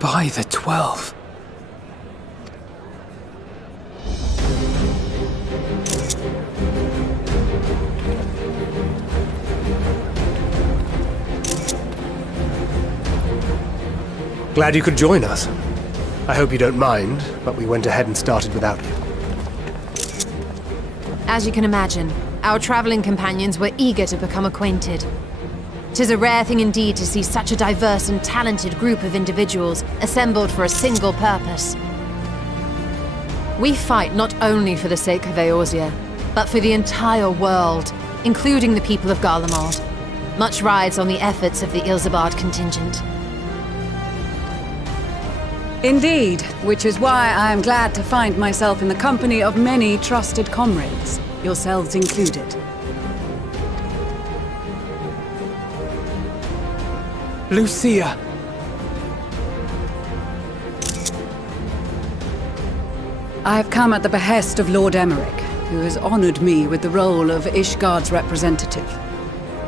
By the 12. Glad you could join us. I hope you don't mind, but we went ahead and started without you. As you can imagine, our traveling companions were eager to become acquainted. 'Tis a rare thing indeed to see such a diverse and talented group of individuals assembled for a single purpose. We fight not only for the sake of Eorzea, but for the entire world, including the people of Garlemald. Much rides on the efforts of the Ilsabard contingent. Indeed, which is why I am glad to find myself in the company of many trusted comrades, yourselves included. Lucia! I have come at the behest of Lord Emmerich, who has honored me with the role of Ishgard's representative.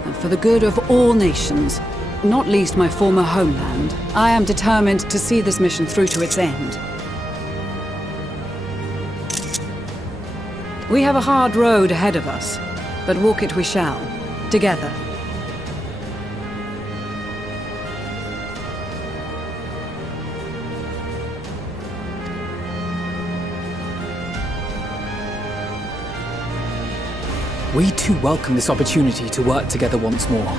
And for the good of all nations, not least my former homeland, I am determined to see this mission through to its end. We have a hard road ahead of us, but walk it we shall, together. We too welcome this opportunity to work together once more.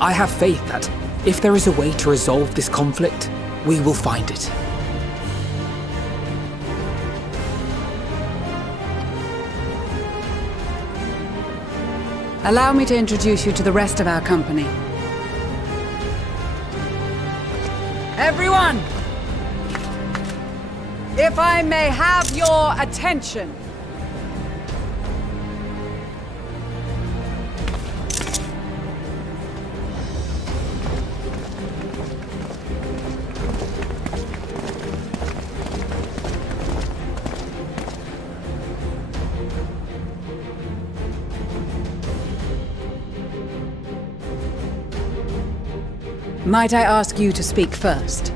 I have faith that, if there is a way to resolve this conflict, we will find it. Allow me to introduce you to the rest of our company. Everyone! If I may have your attention. Might I ask you to speak first?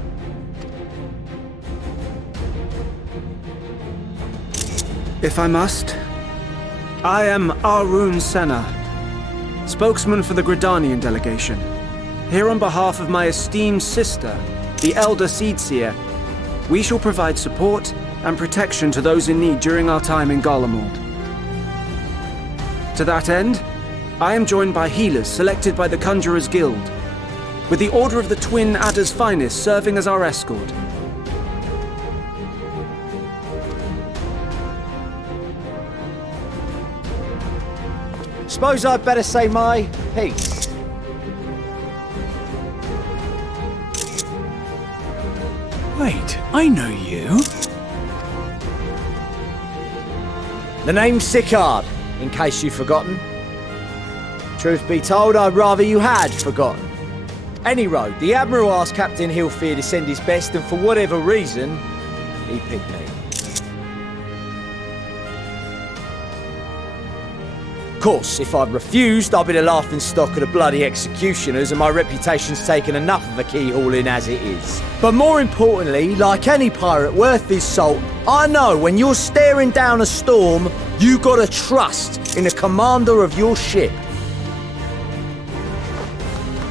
If I must. I am Arun Senna, spokesman for the Gridanian delegation. Here on behalf of my esteemed sister, the Elder Seedseer, we shall provide support and protection to those in need during our time in Garlemald. To that end, I am joined by healers selected by the Conjurers Guild, with the Order of the Twin Adder's Finest serving as our escort. Suppose I'd better say my piece. Wait, I know you. The name's Sicard, in case you've forgotten. Truth be told, I'd rather you had forgotten. Any road, the Admiral asked Captain Hilfear to send his best, and for whatever reason, he picked me. Of course, if I'd refused, I'd be the laughingstock of the bloody executioners, and my reputation's taken enough of a keyhauling as it is. But more importantly, like any pirate worth his salt, I know when you're staring down a storm, you gotta trust in the commander of your ship.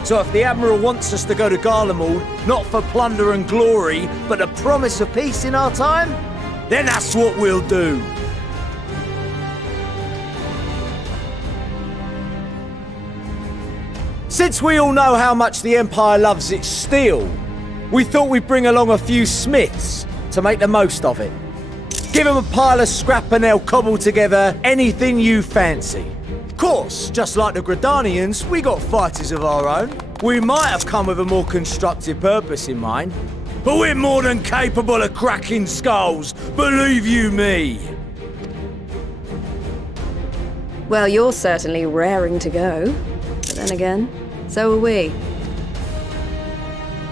So if the Admiral wants us to go to Garlemald, not for plunder and glory, but the promise of peace in our time, then that's what we'll do. Since we all know how much the Empire loves its steel, we thought we'd bring along a few smiths to make the most of it. Give them a pile of scrap and they'll cobble together anything you fancy. Of course, just like the Gridanians, we got fighters of our own. We might have come with a more constructive purpose in mind, but we're more than capable of cracking skulls, believe you me. Well, you're certainly raring to go. But then again, so are we.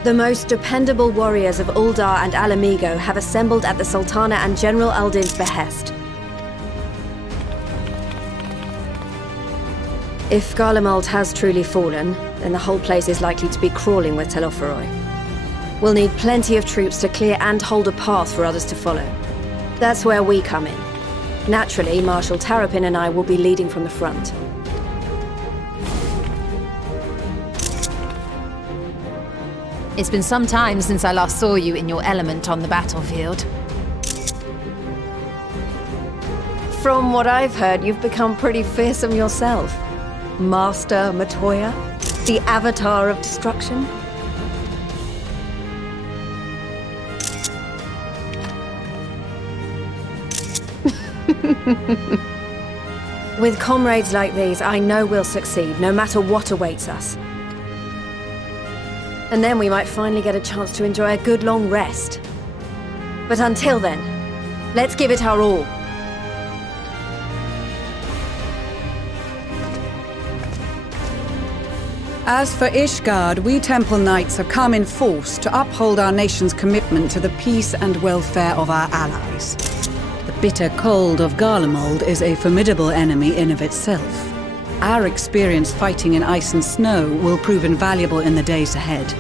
The most dependable warriors of Uldar and Alamigo have assembled at the Sultana and General Aldin's behest. If Garlemald has truly fallen, then the whole place is likely to be crawling with Telophoroi. We'll need plenty of troops to clear and hold a path for others to follow. That's where we come in. Naturally, Marshal Terrapin and I will be leading from the front. It's been some time since I last saw you in your element on the battlefield. From what I've heard, you've become pretty fearsome yourself. Master Matoya? The Avatar of Destruction? With comrades like these, I know we'll succeed, no matter what awaits us. And then we might finally get a chance to enjoy a good long rest. But until then, let's give it our all. As for Ishgard, we Temple Knights have come in force to uphold our nation's commitment to the peace and welfare of our allies. The bitter cold of Garlemald is a formidable enemy in of itself. Our experience fighting in ice and snow will prove invaluable in the days ahead.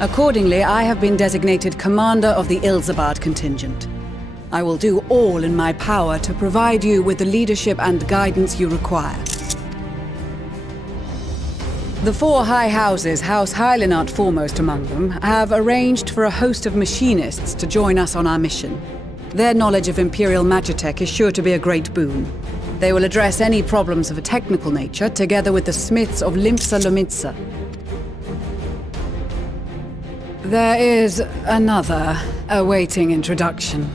Accordingly, I have been designated commander of the Ilzabard contingent. I will do all in my power to provide you with the leadership and guidance you require. The four high houses, House Hylinart foremost among them, have arranged for a host of machinists to join us on our mission. Their knowledge of Imperial Magitech is sure to be a great boon. They will address any problems of a technical nature, together with the smiths of Limpsa Lomitsa. There is another awaiting introduction.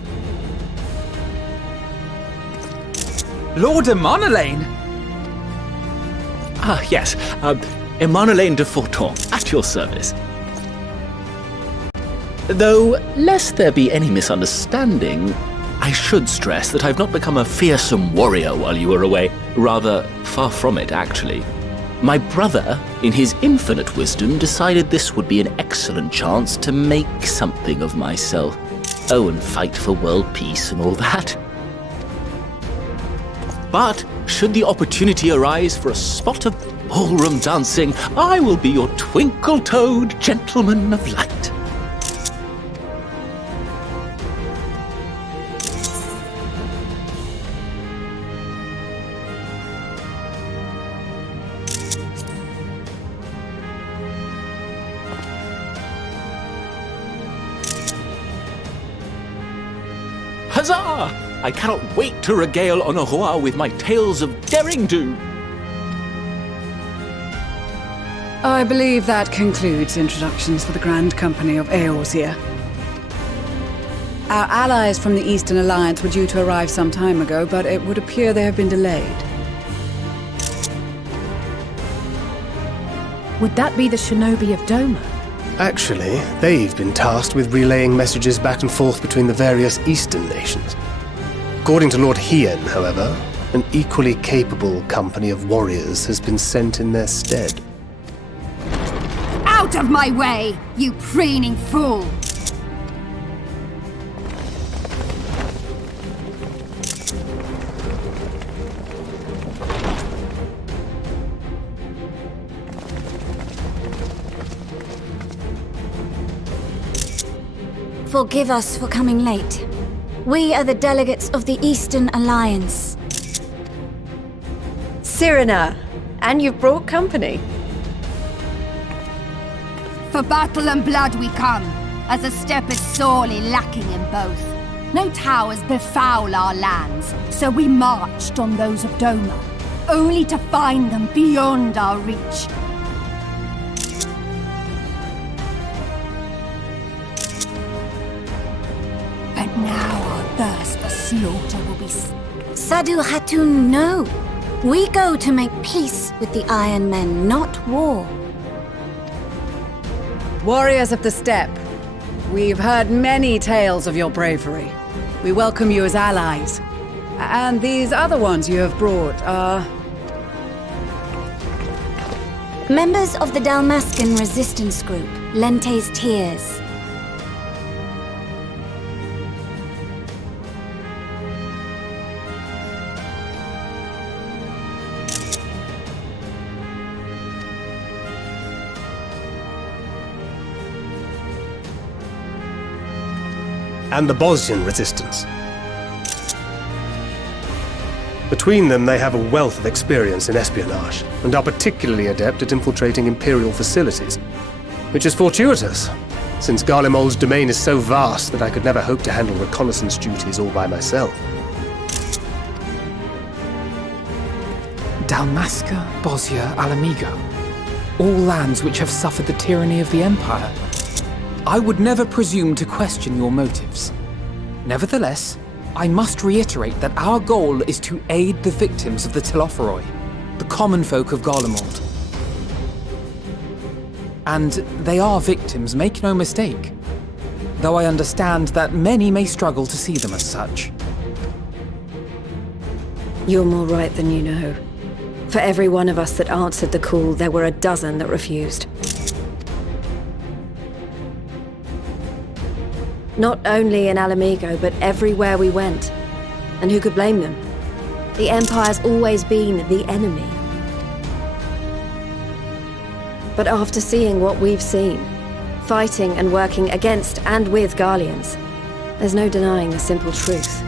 Lord Emanolain! Ah, yes. Emanolain de Forton, at your service. Though, lest there be any misunderstanding, I should stress that I've not become a fearsome warrior while you were away. Rather, far from it, actually. My brother, in his infinite wisdom, decided this would be an excellent chance to make something of myself. Oh, and fight for world peace and all that. But, should the opportunity arise for a spot of ballroom dancing, I will be your twinkle-toed gentleman of light. Huzzah! I cannot wait to regale Honohua with my tales of daring-do. I believe that concludes introductions for the Grand Company of Eorzea. Our allies from the Eastern Alliance were due to arrive some time ago, but it would appear they have been delayed. Would that be the shinobi of Doma? Actually, they've been tasked with relaying messages back and forth between the various Eastern nations. According to Lord Hien, however, an equally capable company of warriors has been sent in their stead. Out of my way, you preening fool! Forgive us for coming late. We are the delegates of the Eastern Alliance. Cyrena, and you've brought company. For battle and blood we come, as a step is sorely lacking in both. No towers befoul our lands, so we marched on those of Doma, only to find them beyond our reach. But now our thirst for slaughter will be... Sadu Hatun, no. We go to make peace with the Iron Men, not war. Warriors of the Steppe, we've heard many tales of your bravery. We welcome you as allies. And these other ones you have brought are... Members of the Dalmascan resistance group, Lente's Tears. and the Bosnian resistance. Between them, they have a wealth of experience in espionage, and are particularly adept at infiltrating Imperial facilities, which is fortuitous, since Garlemald's domain is so vast that I could never hope to handle reconnaissance duties all by myself. Dalmasca, Bosnia, Alamigo. All lands which have suffered the tyranny of the Empire. I would never presume to question your motives. Nevertheless, I must reiterate that our goal is to aid the victims of the Telophoroi, the common folk of Garlemald. And they are victims, make no mistake. Though I understand that many may struggle to see them as such. You're more right than you know. For every one of us that answered the call, there were a dozen that refused. Not only in Alamigo, but everywhere we went. And who could blame them? The Empire's always been the enemy. But after seeing what we've seen, fighting and working against and with Garleans, there's no denying the simple truth.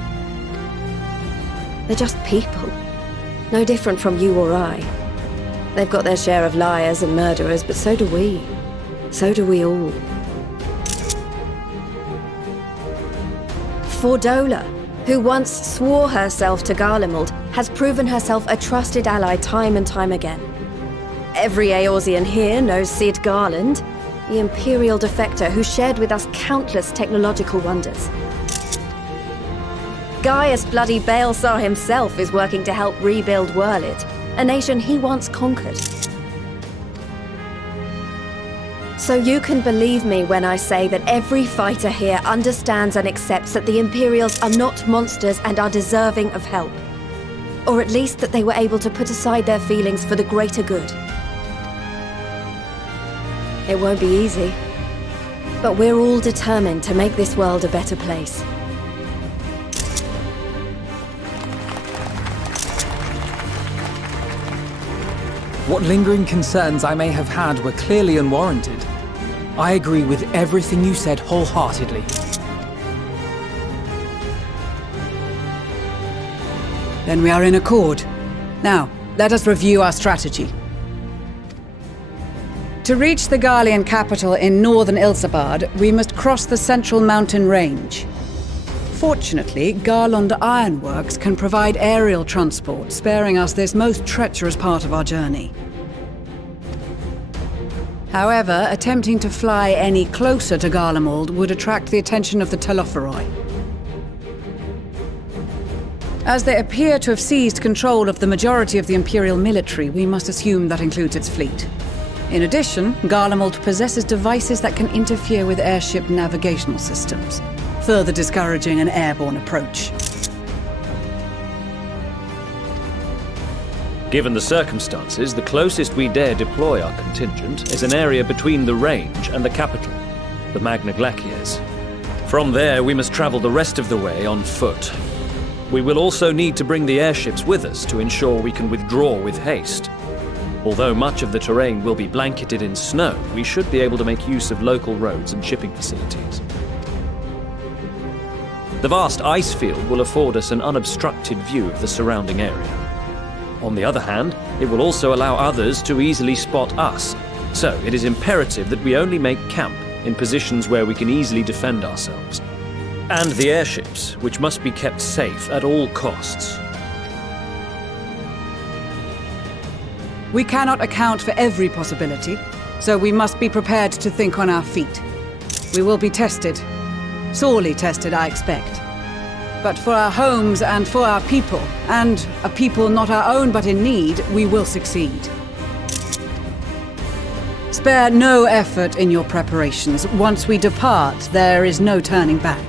They're just people. No different from you or I. They've got their share of liars and murderers, but so do we. So do we all. Fordola, who once swore herself to Garlemald, has proven herself a trusted ally time and time again. Every Eorzean here knows Cid Garland, the Imperial defector who shared with us countless technological wonders. Gaius bloody Baelsar himself is working to help rebuild Wurlid, a nation he once conquered. So you can believe me when I say that every fighter here understands and accepts that the Imperials are not monsters and are deserving of help. Or at least that they were able to put aside their feelings for the greater good. It won't be easy, but we're all determined to make this world a better place. What lingering concerns I may have had were clearly unwarranted. I agree with everything you said wholeheartedly. Then we are in accord. Now, let us review our strategy. To reach the Garlean capital in northern Ilsabard, we must cross the central mountain range. Fortunately, Garlond Ironworks can provide aerial transport, sparing us this most treacherous part of our journey. However, attempting to fly any closer to Garlemald would attract the attention of the Telophoroi. As they appear to have seized control of the majority of the Imperial military, we must assume that includes its fleet. In addition, Garlemald possesses devices that can interfere with airship navigational systems, further discouraging an airborne approach. Given the circumstances, the closest we dare deploy our contingent is an area between the range and the capital, the Magna Glaciers. From there, we must travel the rest of the way on foot. We will also need to bring the airships with us to ensure we can withdraw with haste. Although much of the terrain will be blanketed in snow, we should be able to make use of local roads and shipping facilities. The vast ice field will afford us an unobstructed view of the surrounding area. On the other hand, it will also allow others to easily spot us, so it is imperative that we only make camp in positions where we can easily defend ourselves. And the airships, which must be kept safe at all costs. We cannot account for every possibility, so we must be prepared to think on our feet. We will be tested. Sorely tested, I expect. But for our homes and for our people, and a people not our own but in need, we will succeed. Spare no effort in your preparations. Once we depart, there is no turning back.